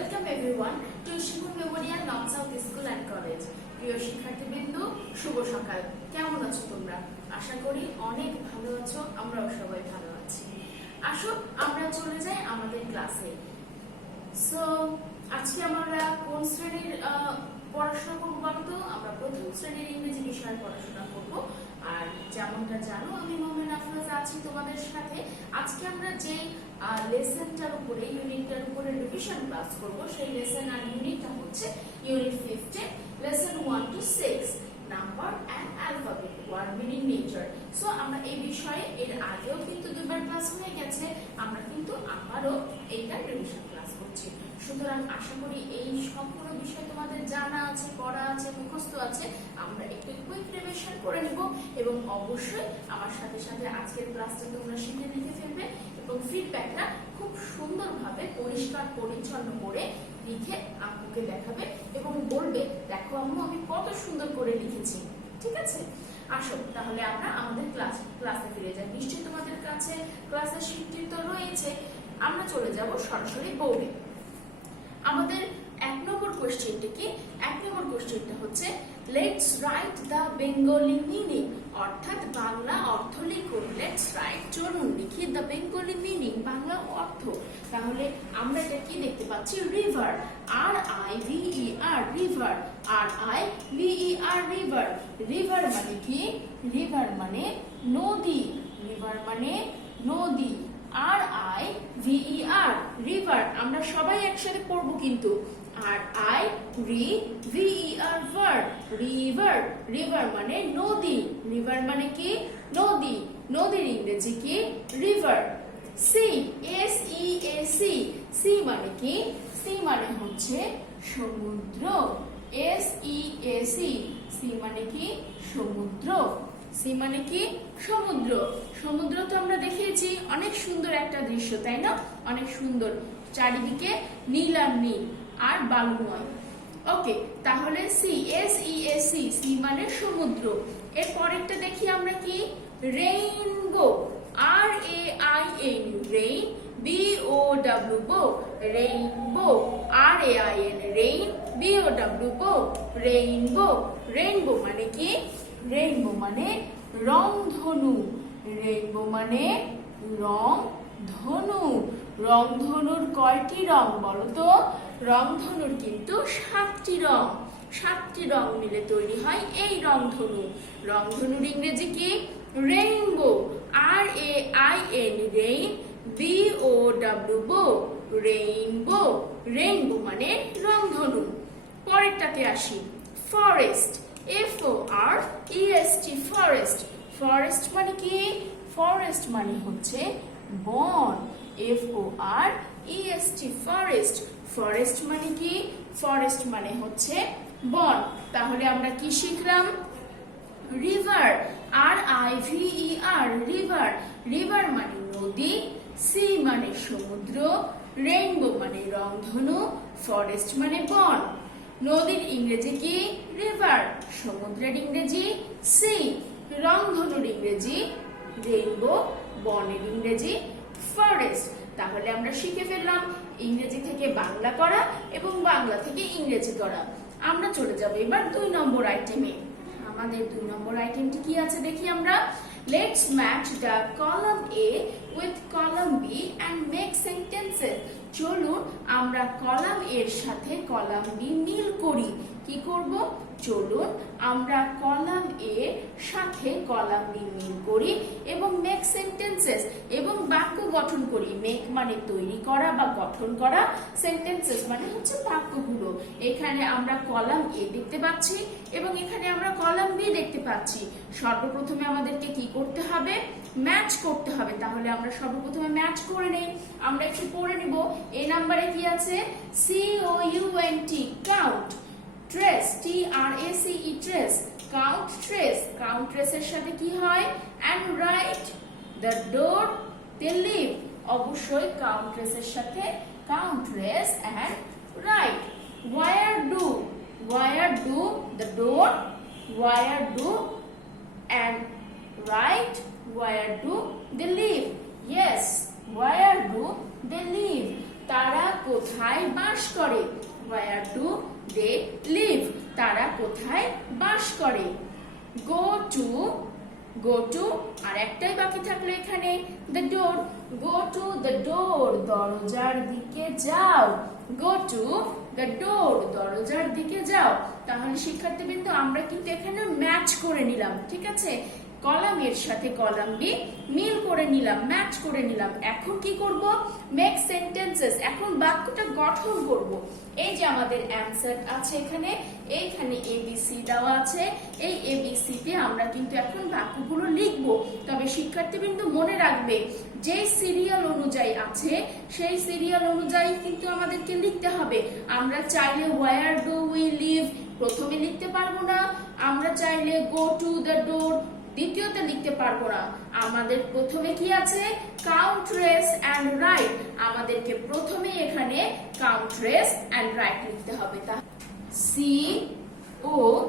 Welcome everyone to Shikun Memorial North South School and College. প্রিয় শিক্ষার্থীবৃন্দ, শুভ সকাল। কেমন আছো তোমরা? আশা করি অনেক ভালো আছো, আমরাও সবাই ভালো আছি। আসো আমরা চলে যাই আমাদের ক্লাসে। সো আজকে আমরা কোন শ্রেণীর পড়াশোনা করব বলতো? আমরা প্রথম শ্রেণীর ইংরেজি বিষয়ের পড়াশোনা করব। আর যেমনটা জানো, আমি মোমেন আফরোজ আছি তোমাদের সাথে। আজকে আমরা যে লেসনটার উপরে, ইউনিটটার উপরে রিভিশন ক্লাস করব, সেই লেসন আর ইউনিটটা হচ্ছে unit 15, lesson 1 to 6, number and alphabet, word meaning, nature. So আমরা এই বিষয়ে এর আগেও কিন্তু দুবার ক্লাস হয়ে গেছে, আমরা কিন্তু আবারও এইটা রিভিশন ক্লাস করছি। সুতরাং আশা করি এই সম্পূর্ণ বিষয় তোমাদের জানা আছে, পড়া আছে, মুখস্থ আছে। আমরা একটু কুইক রিভিশন করে নেব এবং অবশ্যই আমার সাথে সাথে আজকের ক্লাসটা তোমরা শিখে নিতে ফেলবে এবং ফিডব্যাকটা খুব সুন্দরভাবে পরিষ্কার পরিচ্ছন্ন করে লিখে আম্মুকে দেখাবে এবং বলবে, দেখো আম্মু আমি কত সুন্দর করে লিখেছি। ঠিক আছে, আসো তাহলে আমরা আমাদের ক্লাসে ফিরে যাই। নিশ্চয়ই তোমাদের কাছে ক্লাসের শিটটি তো রয়েছে। আমরা চলে যাব সরাসরি বোর্ডে। আমাদের 1 নম্বর কোশ্চেনটা কি? 1 নম্বর কোশ্চেনটা হচ্ছে let's write the Bengali meaning, অর্থাৎ বাংলা অর্থ লিখুন। লেটস রাইট, চলুন লিখি, দ্য বেঙ্গলি মিনিং, বাংলা অর্থ। তাহলে আমরা এটা কি দেখতে পাচ্ছি? River, RIVER, river, RIVER, river. River মানে কি? রিভার মানে নদী, রিভার মানে নদী। RIVER, river. আমরা সবাই একসাথে পড়বো কিন্তু। RIVER, রিভার, রিভার মানে নদী। রিভার মানে কি? নদী। নদীর ইংরেজি কি? রিভার। SEAC, সি মানে কি? সি মানে হচ্ছে সমুদ্র। SEAC, সি মানে কি? সমুদ্র। সি মানে কি? সমুদ্র। সমুদ্র তো আমরা দেখিয়েছি, অনেক সুন্দর একটা দৃশ্য, তাই না? অনেক সুন্দর, চারিদিকে নীল আর নীল আর বালুময়। ওকে, তাহলে SEAC, সি মানে সমুদ্র। এর পরেরটা দেখি আমরা কি? Rainbow, RAIN, rain, BOW, rainbow, RAIN, rain, BOW, rainbow. Rainbow মানে কি? রেইনবো মানে রংধনু। রেইনবো মানে রংধনু। রংধনুর কয়টি রং বলো তো? রংধনুর কিন্তু 7টি রং। 7টি রং মিলে তৈরি হয় এই রংধনু। রংধনুর ইংরেজি কি? Rainbow, RAIN, rain, BOW, rainbow. Rainbow মানে রংধনু। পরেরটাতে আসি, ফরেস্ট, FOREST, ফরেস্ট। ফরেস্ট মানে কি? ফরেস্ট মানে হচ্ছে বন, FOREST, ফরেস্ট। ফরেস্ট মানে কি? ফরেস্ট মানে হচ্ছে বন। তাহলে আমরা কি শিখলাম? River, RIVER, river. রিভার মানে নদী, সি মানে সমুদ্র, রেইনবো মানে রংধনু, ফরেস্ট মানে বন। নদীর ইংরেজি কি? রিভার। সমুদ্রের ইংরেজি সি। রংধনুর ইংরেজি রেইনবো। বনের ইংরেজি ফরেস্ট। তাহলে আমরা শিখে ফেললাম ইংরেজি থেকে বাংলা করা এবং বাংলা থেকে ইংরেজি করা। আমরা চলে যাব এবার 2 নম্বর আইটেমে। আমাদের 2 নম্বর আইটেমটি কি আছে দেখি আমরা। Let's match the column A with column B and make sentences. চলুন আমরা কলাম A এর সাথে কলাম B মিল করি। কি করব? চলুন আমরা কলাম A এর সাথে কলাম B মিল করি এবং মেক সেন্টেন্সেস, এবং বাক্য গঠন করি। মেক মানে তৈরি করা বা গঠন করা, সেন্টেন্সেস মানে হচ্ছে বাক্যগুলো। এখানে আমরা কলাম A দেখতে পাচ্ছি এবং এখানে আমরা কলাম B দেখতে পাচ্ছি। সর্বপ্রথমে আমাদেরকে কি করতে হবে? ম্যাচ করতে হবে। তাহলে আমরা সর্বপ্রথমে ম্যাচ করে নেই। আমরা একটু পড়ে নিব। এই নাম্বারে কি আছে? COUNT, count. Trace, TRACE, trace, count trace. Count ট্রেসের সাথে কি হয়? and write the door they live, অবশ্যই কাউন্ট ট্রেসের সাথে count trace and write. where do the door, where do and write where do they live. Yes, where do they live? তারা কোথায় বাস করে? Where do they live? তারা কোথায় বাস করে? go to আর একটাই বাকি থাকলো এখানে the door. go to the door, দরজার দিকে যাও। go to the door, দরজার দিকে যাও। তাহলে শিক্ষার্থীবৃন্দ আমরা কিন্তু এখানে ম্যাচ করে নিলাম, ঠিক আছে? কলামের সাথে কলাম বি মিল করে নিলাম, ম্যাচ করে নিলাম। এখন কি করব? Make sentences. এখন বাক্যটা গঠন করব। এই যে আমাদের অ্যানসার আছে এখানে, এইখানে এবিসি দেওয়া আছে, এই এবিসি তে আমরা কিন্তু এখন বাক্যগুলো লিখব। তবে শিক্ষার্থীবৃন্দ মনে রাখবে, যে সিরিয়াল অনুযায়ী আছে সেই সিরিয়াল অনুযায়ী কিন্তু আমাদেরকে লিখতে হবে। আমরা চাইলে where do we live প্রথমে লিখতে পারবো না, আমরা চাইলে go to the door দ্বিতীয়তে লিখতে পারবো না। আমাদের প্রথমে কি আছে? Count, trace and write. আমাদেরকে প্রথমে এখানে কাউন্ট, ট্রেস এন্ড রাইট লিখতে হবে। তা COUNT,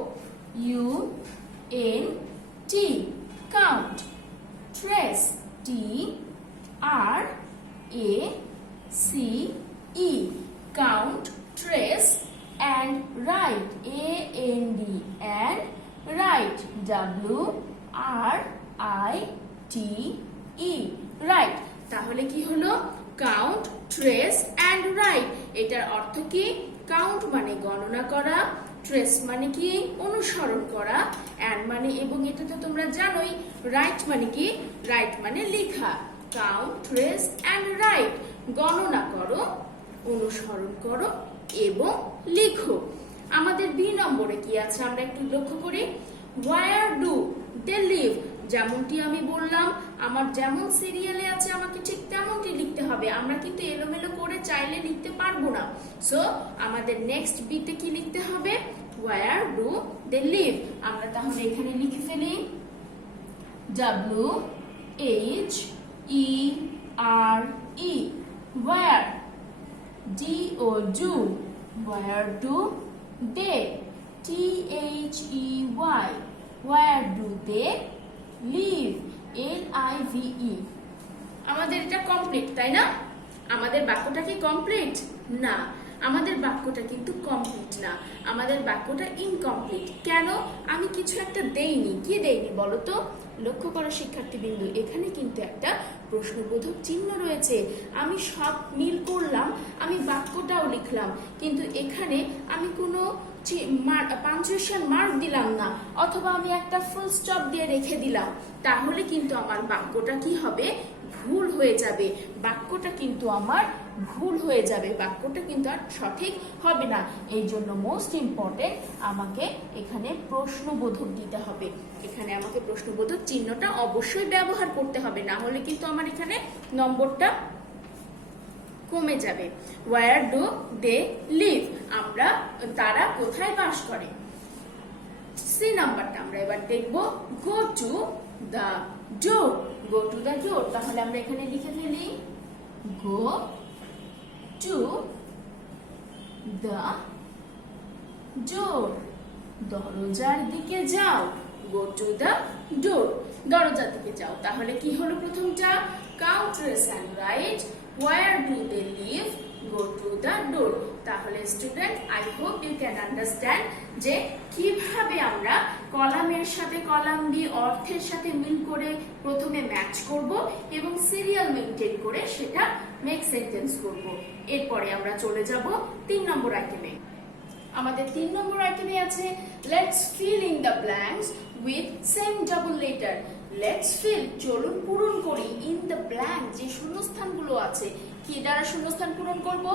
count, trace TRACE, count, trace and write AND, and right WRITE, write. তাহলে কি হলো? Count, trace and write. এটার অর্থ কি? কাউন্ট মানে গণনা করা, ট্রেস মানে কি? অনুসরণ করা, এন্ড মানে এবং এটা তো তোমরা জানোই, রাইট মানে কি? রাইট মানে লেখা। কাউন্ট, ট্রেস এন্ড রাইট, গণনা করো, অনুসরণ করো এবং লিখো। আমাদের বি নম্বরে কি আছে আমরা একটু লক্ষ্য করি। where do they live, যেমনটি আমি বললাম, আমার যেমন সিরিয়ালে আছে আমাকে ঠিক তেমনটি লিখতে হবে। আমরা কিন্তু এলোমেলো করে চাইলে লিখতে পারবো না। সো আমাদের নেক্সট বিতে কি লিখতে হবে? where do they live। আমরা তাহলে এখানে লিখে ফেলি WHERE, where, do, where do they, THEY, where do they live, LIVE। আমাদের এটা কমপ্লিট, তাই না? আমাদের বাক্যটা কি কমপ্লিট? না, আমাদের বাক্যটা কিন্তু কমপ্লিট না, আমাদের বাক্যটা ইনকমপ্লিট। কেন? আমি কিছু একটা দেইনি। কি দেইনি বলো তো? লক্ষ্য করো শিক্ষার্থীবৃন্দ, এখানে কিন্তু একটা প্রশ্নবোধক চিহ্ন রয়েছে। আমি সব মিল করলাম, আমি বাক্যটাও লিখলাম, কিন্তু এখানে আমি কোনো পাঞ্চুয়েশন মার্ক দিলাম না, অথবা আমি একটা ফুল স্টপ দিয়ে রেখে দিলাম। তাহলে কিন্তু আমার বাক্যটা কি হবে? ভুল হয়ে যাবে। বাক্যটা কিন্তু আমার ভুল হয়ে যাবে, বাক্যটা কিন্তু আর সঠিক হবে না। এই জন্য মোস্ট ইম্পর্টেন্ট আমাকে এখানে প্রশ্নবোধক দিতে হবে। এখানে আমাকে প্রশ্নবোধক চিহ্নটা অবশ্যই ব্যবহার করতে হবে, না হলে কিন্তু আমার এখানে নম্বরটা কমে যাবে। where do they live, আমরা তারা কোথায় বাস করে। সি নাম্বারটা আমরা এবার দেখব। go to the door, go to the door। তাহলে আমরা এখানে লিখে ফেলি go to the door, দরজার দিকে যাও। go to the door, দরজার দিকে যাও। তাহলে কি হলো প্রথমটা? count, trace and write, where do they live, go to the door। তাহলে student, I hope you can understand যে কিভাবে আমরা কলামের সাথে কলাম দিয়ে অর্থের সাথে মিল করে প্রথমে ম্যাচ করব এবং সিরিয়াল মেইনটেইন করে সেটা মেক সেন্টেন্স করব। এরপরে আমরা চলে যাব 3 নম্বর আইটেমে। আমাদের 3 নম্বর আইটেমে আছে let's fill in the blanks with same double letter. Let's fill, চলুন পূরণ করি, ইন দ্য ব্ল্যাঙ্ক, যে শূন্যস্থানগুলো আছে, কি দ্বারা শূন্যস্থান পূরণ করব?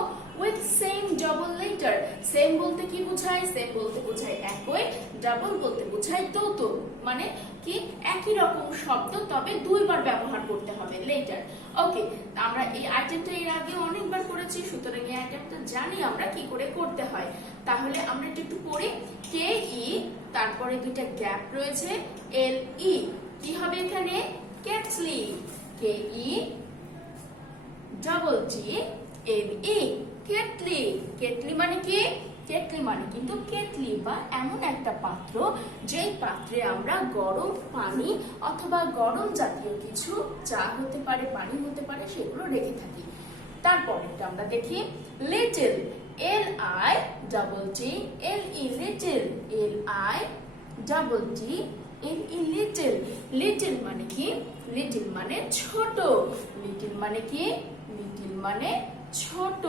With same double letter. Same বলতে কি বোঝায়? সেম বলতে বোঝায় একই, ডাবল বলতে বোঝায় দ্বৈত, মানে কি একই রকম শব্দ তবে দুইবার ব্যবহার করতে হবে লেটার। ওকে, আমরা এই আইটেমটা এর আগে অনেকবার করেছি, সুতরাং এই আইটেমটা জানি আমরা কি করে করতে হয়। তাহলে আমরা একটু পড়ি। কে ই, তারপরে দুইটা গ্যাপ রয়েছে, এল ই, কি হবে এখানে? কেটলি। কে ই ডাবল টি এল ই, কেটলি। কেটলি মানে কি? কেটলি মানে কিন্তু কেটলি বা এমন একটা পাত্র যেই পাত্রে আমরা গরম পানি অথবা গরম জাতীয় কিছু, চা হতে পারে, পানি হতে পারে, সেগুলো রেখে থাকি। তারপরেরটা আমরা দেখি little, L I double T L E, little, L I double T L E, little. Little মানে কি? লিটল মানে ছোট। লিটল মানে কি? লিটল মানে ছোট।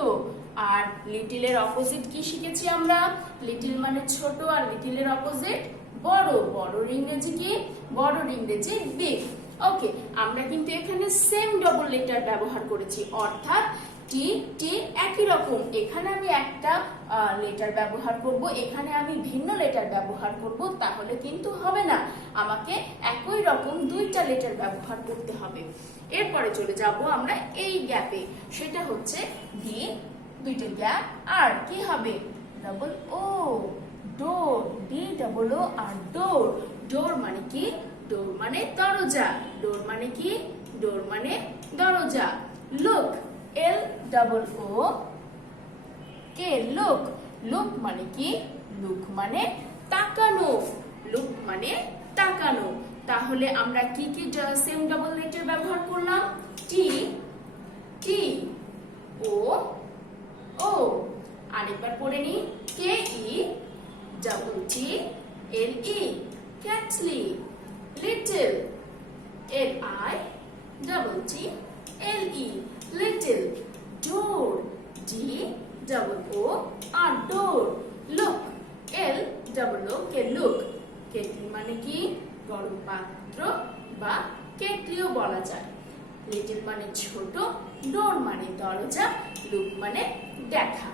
আর লিটলের অপোজিট কি শিখেছি আমরা? লিটল মানে ছোট, আর লিটলের অপোজিট বড়। বড়র ইংরেজি কি? বড়র ইংরেজি বিগ। ওকে, আমরা কিন্তু এখানে সেম ডবল লেটার ব্যবহার করেছি, অর্থাৎ টি টি একই রকম। এখানে আমি একটা লেটার ব্যবহার করব, এখানে আমি ভিন্ন লেটার ব্যবহার করব, তাহলে কিন্তু হবে না। আমাকে একই রকম দুইটা লেটার ব্যবহার করতে হবে। এরপরে চলে যাব আমরা এই গ্যাপে, সেটা হচ্ছে ডি, দুইটা গ্যাপ, আর কি হবে? ডাবল ও, ডোর, ডি ডাবল ও আর ডোর। ডোর মানে কি? ডোর মানে দরজা। ডোর মানে কি? ডোর মানে দরজা। Look, L double O K, look. Look মানে কি? লুক মানে তাকানো। লুক মানে তাকানো। তাহলে আমরা কি কি সেম ডাবল লেটার ব্যবহার করলাম? টি, টি, ও, ও। আরেকবার পড়ে নি, K E double T L E, kettle. Little, L I double T L E, little. Door, D double O R door. Look, L double O K, look. Kettle মানে কি? গরম পাত্র বা কেটলিও বলা যায়। লিটল মানে ছোট, ডোর মানে দরজা, লুক মানে দেখা।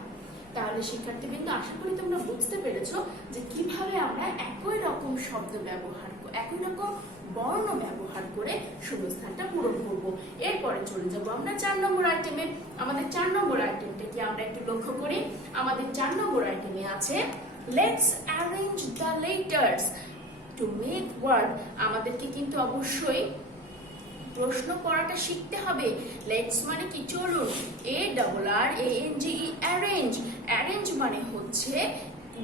তাহলে শিক্ষার্থীবৃন্দ, আশা করি তোমরা বুঝতে পেরেছো যে কিভাবে আমরা একই রকম শব্দ ব্যবহার, একই রকম বর্ণ ব্যবহার করে শূন্যস্থানটা পূরণ করব। এরপরে চলে যাব আমরা 4 নম্বর আইটেমে। আমাদের 4 নম্বর আইটেমটা কি আমরা একটু লক্ষ্য করি। আমাদের 4 নম্বর আইটেমে আছে let's arrange the letters to make word. আমাদেরকে কিন্তু অবশ্যই প্রশ্ন পড়াটা শিখতে হবে। লেটস মানে কি? চলুন। A double R A N G E, arrange. Arrange মানে হচ্ছে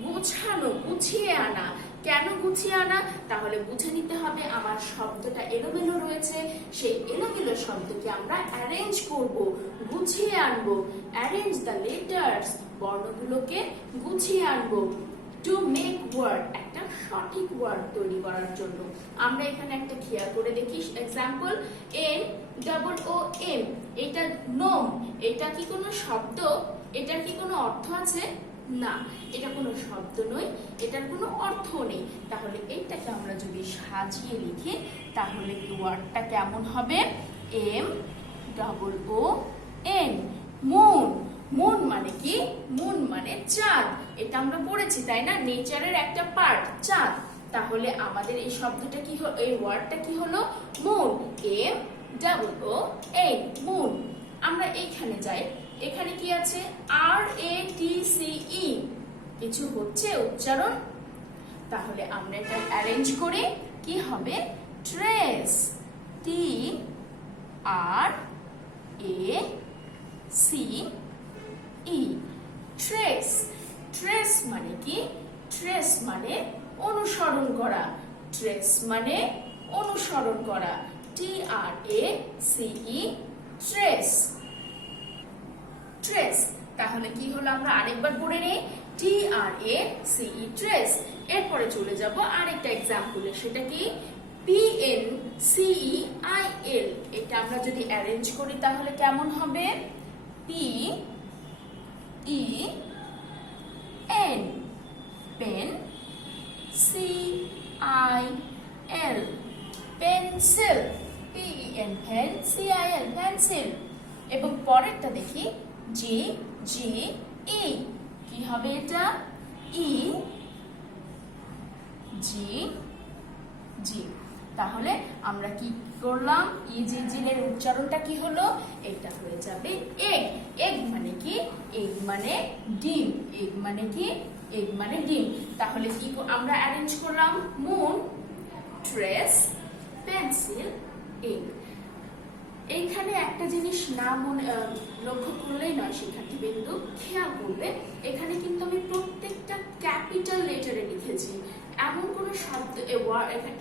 গোছানো, গুছিয়ে আনা। কেন গুছিয়ে আনা? তাহলে বুঝে নিতে হবে আমার শব্দটা এলোমেলো রয়েছে, সেই এলোমেলো শব্দকে আমরা অ্যারেঞ্জ করব, গুছিয়ে আনবো। অ্যারেঞ্জ দ্য লেটার্স, বর্ণগুলোকে গুছিয়ে আনবো। টু মেক ওয়ার্ড, একটা সঠিক ওয়ার্ড তৈরি করার জন্য। আমরা এখানে একটা খেয়াল করে দেখি example, N double O M, এটা নোম। এটা কি কোনো শব্দ? এটার কি কোনো অর্থ আছে? না, এটা কোনো শব্দ নয়, এটার কোনো অর্থ নেই। তাহলে এইটাকে আমরা যদি সাজিয়ে লিখি তাহলে কি ওয়ার্ডটা কেমন হবে? M double O N, moon. Moon মানে কি? মুন মানে চাঁদ। এটা আমরা পড়েছি তাই না? নেচারের একটা পার্ট চাঁদ। তাহলে আমাদের এই শব্দটা কি হলো? এই ওয়ার্ডটা কি হলো? Moon, M double O N, moon. আমরা এইখানে যাই, এখানে কি আছে? আর এ টি সি ই, কিছু হচ্ছে উচ্চারণ। তাহলে আমরা এটা অ্যারেঞ্জ করি, কি হবে? Trace, T R A C E, trace. Trace মানে কি? ট্রেস মানে অনুসরণ করা। ট্রেস মানে অনুসরণ করা। T R A C E, trace, trace. তাহলে কি হলো? আমরা আরেকবার পড়ে নেই, টি R A C E, trace. এরপরে চলে যাব আরেকটা এক্সাম্পলে, সেটা কি? P N C E I L. এটা আমরা যদি অ্যারেঞ্জ করি তাহলে কেমন হবে? P E N, pen, C I L, pencil. P E N, pen, C I L, pencil. এবং পরেরটা দেখি, জি জি ই, কি হবে এটা? ই জি জি। তাহলে আমরা কি করলাম? ই জি জি এর উচ্চারণটা কি হলো? এটা হয়ে যাবে এগ। এগ মানে কি? এগ মানে ডিম। এগ মানে কি? এগ মানে ডিম। তাহলে কি আমরা অ্যারেঞ্জ করলাম? Moon, trace, pencil, egg. এইখানে একটা জিনিস না লক্ষ্য করলেই নয় শিক্ষার্থীবৃন্দ, খেয়াল করবে এখানে কিন্তু আমি প্রত্যেকটা ক্যাপিটাল লেটারে লিখেছি, এমন কোনো শব্দ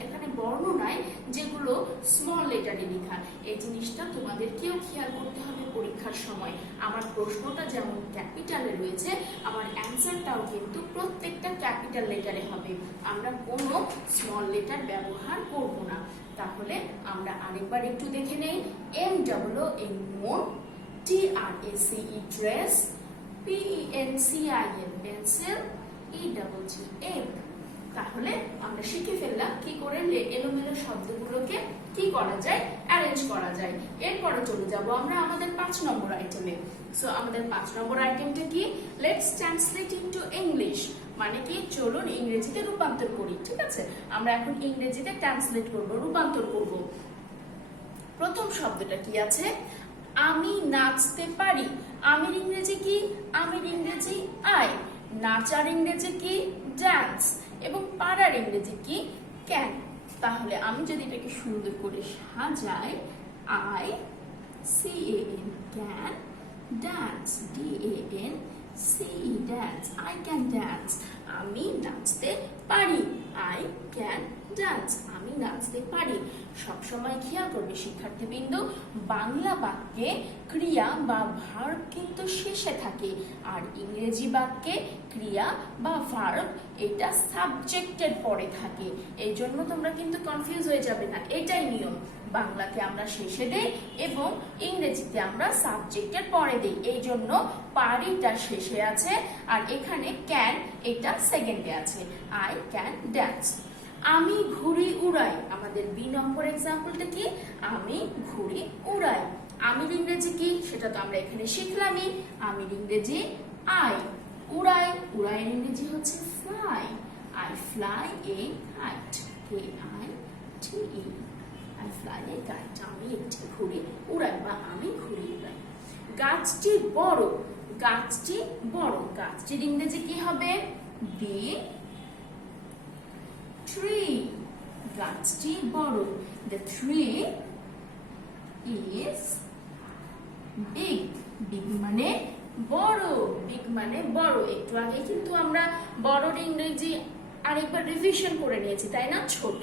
এখানে বর্ণ নাই যেগুলো স্মল লেটারে লেখা। এই জিনিসটা তোমাদেরকেও খেয়াল করতে হবে পরীক্ষার সময়। আমার প্রশ্নটা যেমন ক্যাপিটালে রয়েছে, আমার অ্যান্সারটাও কিন্তু প্রত্যেকটা ক্যাপিটাল লেটারে হবে। আমরা কোনো স্মল লেটার ব্যবহার করব না। তাহলে আমরা আরেকবার একটু দেখে নেই। MOON, TRACE dress, PENCIL pencil, EGG। তাহলে আমরা শিখে ফেললাম কি করে এলোমেলো শব্দগুলোকে কি করা যায়, অ্যারেঞ্জ করা যায়। এরপরে চলে যাব আমরা আমাদের 5 নম্বর আইটেমে। সো আমাদের 5 নম্বর আইটেমটা কি? Let's translate into English. মানে কি, চলুন ইংরেজিতে রূপান্তর করি। ঠিক আছে, আমরা এখন ইংরেজিতে ট্রান্সলেট করব, রূপান্তর করব। প্রথম শব্দটা কি আছে? আমি নাচতে পারি। আমির ইংরেজি কি? আমির ইংরেজি আই। নাচার ইংরেজি কি? ডান্স। এবং পারার ইংরেজি কি? ক্যান। তাহলে আমি যদি এটাকে সুন্দর করে সাজাই, I CAN can, dance DANCE dance, I can dance. আমি নাচতে পারি, আই ক্যান ডান্স, আমি নাচতে পারি। সবসময় খেয়াল করবে শিক্ষার্থীবৃন্দ, বাংলা বাক্যে ক্রিয়া বা ভার্ব কিন্তু শেষে থাকে, আর ইংরেজি বাক্যে ক্রিয়া বা ভার্ব এটা সাবজেক্টের পরে থাকে। এই জন্য তোমরা কিন্তু কনফিউজ হয়ে যাবে না, এটাই নিয়ম। বাংলাতে আমরা শেষে দেই এবং ইংরেজিতে আমরা সাবজেক্টের পরে দেই। এই জন্য পারিটা শেষে আছে আর এখানে ক্যান এটা সেকেন্ডে আছে। I can dance. আমি ঘুড়ি উড়াই। আমাদের বি নম্বর এক্সাম্পলটা কি? আমি ঘুড়ি উড়াই। আমির ইংরেজি কি? সেটা তো আমরা এখানে শিখলামই। আমির ইংরেজি আই। উড়াই, উড়াইয়ের ইংরেজি হচ্ছে fly. I fly a kite, KITE। I fly a kite. আমি একটি ঘুড়ি উড়াই বা আমি ঘুড়ি উড়াই। গাছটি বড়। গাছটি বড়, গাছটির ইংরেজি কি হবে? Be tree। গাছটি বড়। The tree is big। big মানে বড়, big মানে বড়। একটু আগে কিন্তু আমরা বড়র ইংরেজি আরেকবার রিভিশন করে নিয়েছি, তাই না? ছোট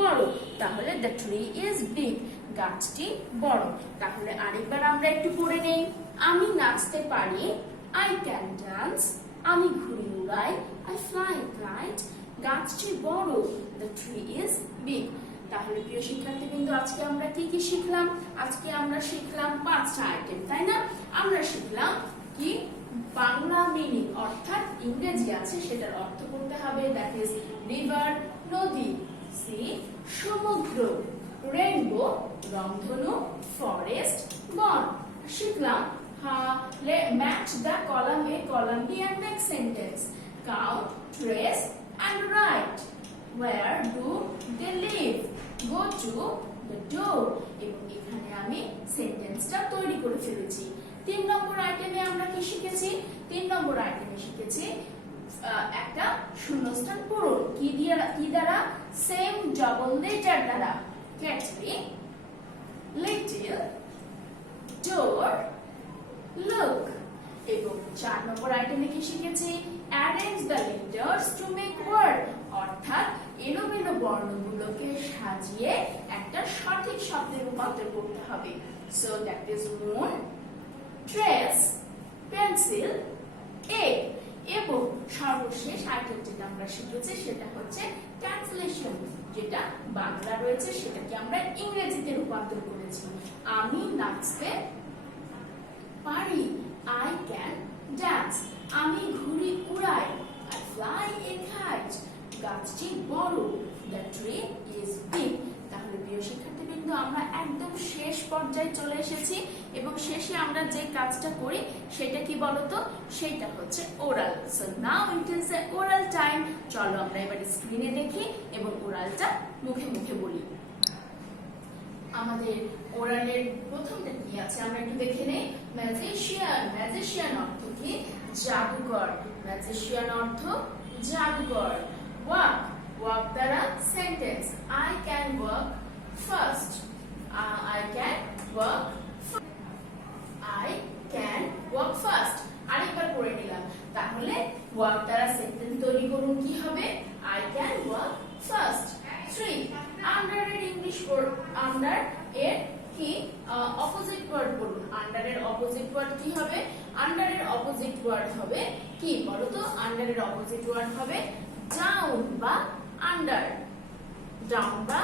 বড়। তাহলে the tree is big। গাছটি বড়। তাহলে আরেকবার আমরা একটু পড়ে নেই। আমি নাচতে পারি, I can dance। আমি ঘুড়ি উড়াই, I fly a kite। গাছটি বড়, the tree is big। তাহলে প্রিয় শিক্ষার্থীবৃন্দ, আজকে আমরা কি কি শিখলাম? আজকে আমরা শিখলাম 5টা আইটেম, তাই না? আমরা শিখলাম কি? বাংলা মিনিং অর্থাৎ ইংরেজি আছে সেটার অর্থ করতে হবে। দ্যাট ইজ রিভার নদী, সি সমুদ্র, রেইনবো রংধনু, ফরেস্ট বন। শিখলাম match the column A, column B and make sentence. Count, trace and write. Where do they live? Go to the door. এবং এখানে আমি সেন্টেন্সটা তৈরি করে ফেলেছি। 3 নম্বর আইটেমে আমরা কি শিখেছি? 3 নম্বর আইটেমে শিখেছি একটা শূন্যস্থান পূরণ। কি দ্বারা? সেম ডাবল লেটার দ্বারা। ক্যাটলি, লিটল, ডোর, look। এবং 4 নম্বর আইটেমে কি শিখেছি? arrange the letters to make word। অর্থাৎ এলোমেলো বর্ণগুলোকে সাজিয়ে একটা সঠিক শব্দে রূপান্তর করতে হবে। so that is moon, trace, pencil, egg। এবং সর্বশেষ আইটেম যেটা আমরা শিখেছি সেটা হচ্ছে ট্রান্সলেশন। যেটা বাংলা রয়েছে সেটাকে আমরা ইংরেজিতে রূপান্তর করেছি। আমি নাচতে পারি, I can dance। আমি ঘুড়ি উড়াই, I fly a kite। গাছটি বড়, the tree is big। তাহলে প্রিয় শিক্ষার্থীবৃন্দ, আমরা একদম শেষ পর্যায়ে চলে এসেছি এবং শেষে আমরা যে কাজটা করি সেটা কি বলতো? সেটা হচ্ছে oral. So now it is a oral time. চলো আমরা এবার স্ক্রিনে দেখি এবং ওরালটা মুখে মুখে বলি। আমাদের ওরালের প্রথমটা কি আছে আমরা একটু দেখে নেই। ম্যাজিশিয়ান। ম্যাজিশিয়ান অর্থ কি? জাদুকর। ম্যাজিশিয়ান অর্থ জাদুকর। ওয়াক। ওয়াক দ্বারা sentence. I can walk fast। I can walk fast। I can walk fast। আরেকবার পড়ে নিলাম। তাহলে ওয়াক দ্বারা সেন্টেন্স তৈরি করুন, কি হবে? I can walk first. 3 under এর ইংলিশ ওয়ার্ড, আন্ডার এর কি অপোজিট ওয়ার্ড বলুন। আন্ডার এর অপোজিট ওয়ার্ড কি হবে? আন্ডার এর অপোজিট ওয়ার্ড হবে কি বলো তো? আন্ডার এর অপোজিট ওয়ার্ড হবে ডাউন বা আন্ডার। ডাউন বা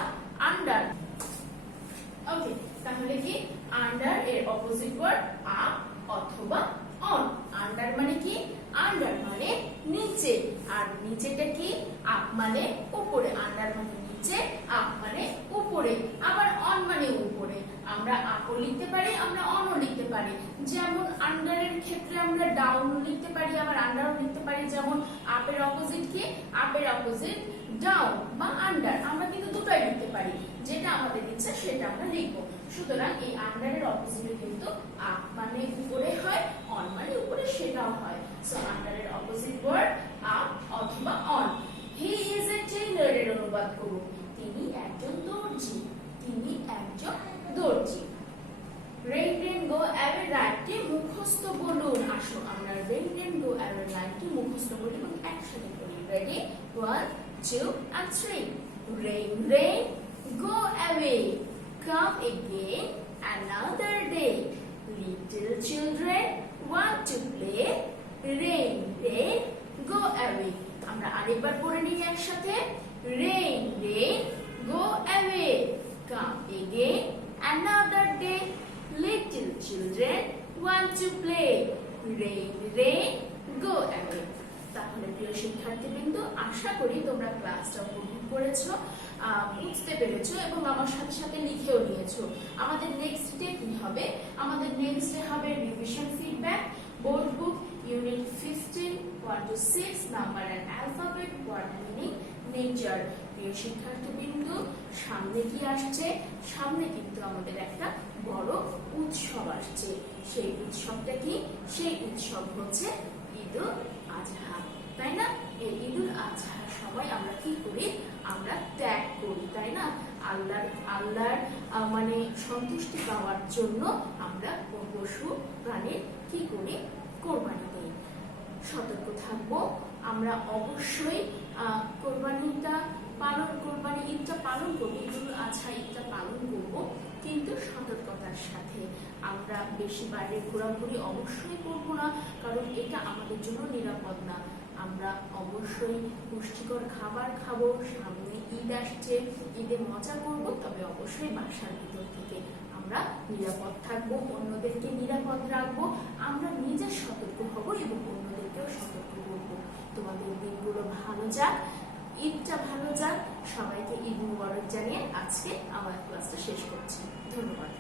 আন্ডার। ওকে, তাহলে কি আন্ডার এর অপোজিট ওয়ার্ড আপ অথবা অন। আন্ডার মানে কি? আন্ডার মানে নিচে, আর নিচেটা কি? আপ মানে উপরে। আন্ডার মানে নিচে, আপ মানে উপরে। আবার অন মানে উপরে। আমরা আপও লিখতে পারি, আমরা অনও লিখতে পারি। যেমন আন্ডার এর ক্ষেত্রে আমরা ডাউন লিখতে পারি, আবার আন্ডারও লিখতে পারি। যেমন আপের অপোজিট কি? আপের অপোজিট ডাউন বা আন্ডার। আমরা কিন্তু দুটোই লিখতে পারি, যেটা আমাদের ইচ্ছা সেটা আমরা লিখবো। সুতরাং এই আন্ডার এর অপোজিটে কিন্তু আপ মানে উপরে হয়, অন মানে উপরে সেটাও হয়। সো আন্ডার এর অপোজিট ওয়ার্ড আপ অথবা on. He is a Taylor এর অনুবাদ করুন। তিনি একজন দর্জি। তিনি একজন দর্জি। রেইন রেইন গো অ্যাওয়ে লাইনটি মুখস্থ বলুন। আসো আমরা রেইন রেইন গো অ্যাওয়ে লাইনটি মুখস্থ বলি এবং একসাথে বলি। Ready? 1 2 and 3. Rain rain go away, come again another day. Little children want to play. Rain rain go away. আমরা আরেকবার পড়ে নিই একসাথে। Rain rain go away, come again another day. Little children want to play. Rain rain go away. তাহলে প্রিয় শিক্ষার্থীবৃন্দ, আশা করি তোমরা ক্লাসটা উপভোগ করেছো, বুঝতে পেরেছো এবং আমার সাথে সাথে লিখেও নিয়েছো। আমাদের নেক্সট ডে কি হবে? আমাদের নেক্সট ডে হবে revision feedback, board book unit 15 1 to 6, number and alphabet, word meaning, nature. প্রিয় শিক্ষার্থীবৃন্দ, সামনে কি আসছে? সামনে কিন্তু আমাদের একটা বড় উৎসব আসছে। সেই উৎসবটা কি? সেই উৎসব হচ্ছে ঈদুল আজহা, তাই না? এই ঈদুল আজহার সময় আমরা কি করি? আমরা ত্যাগ করি, তাই না? আল্লাহর মানে সন্তুষ্টি পাওয়ার জন্য আমরা পশু প্রাণীর কি করি? কোরবানি দেই। সতর্ক থাকবো, আমরা অবশ্যই কোরবানিটা ঈদটা পালন করবো, ঈদুল আজহা ঈদটা পালন করবো, কিন্তু সতর্কতার সাথে। আমরা বেশি বাইরে ঘোরাঘুরি অবশ্যই করবো না, কারণ এটা আমাদের জন্য নিরাপদ না। আমরা অবশ্যই পুষ্টিকর খাবার খাবো। সামনে ঈদ আসছে, ঈদে মজা করবো, তবে অবশ্যই বাসার ভিতর থেকে আমরা নিরাপদ থাকবো, অন্যদেরকে নিরাপদ রাখবো। আমরা নিজে সতর্ক হব এবং অন্যদেরকেও সতর্ক করবো। তোমাদের দিনগুলো ভালো যাক, ঈদটা ভালো যাক। সবাইকে ঈদ মুবারক জানিয়ে আজকে আমার ক্লাসটা শেষ করছি। ধন্যবাদ।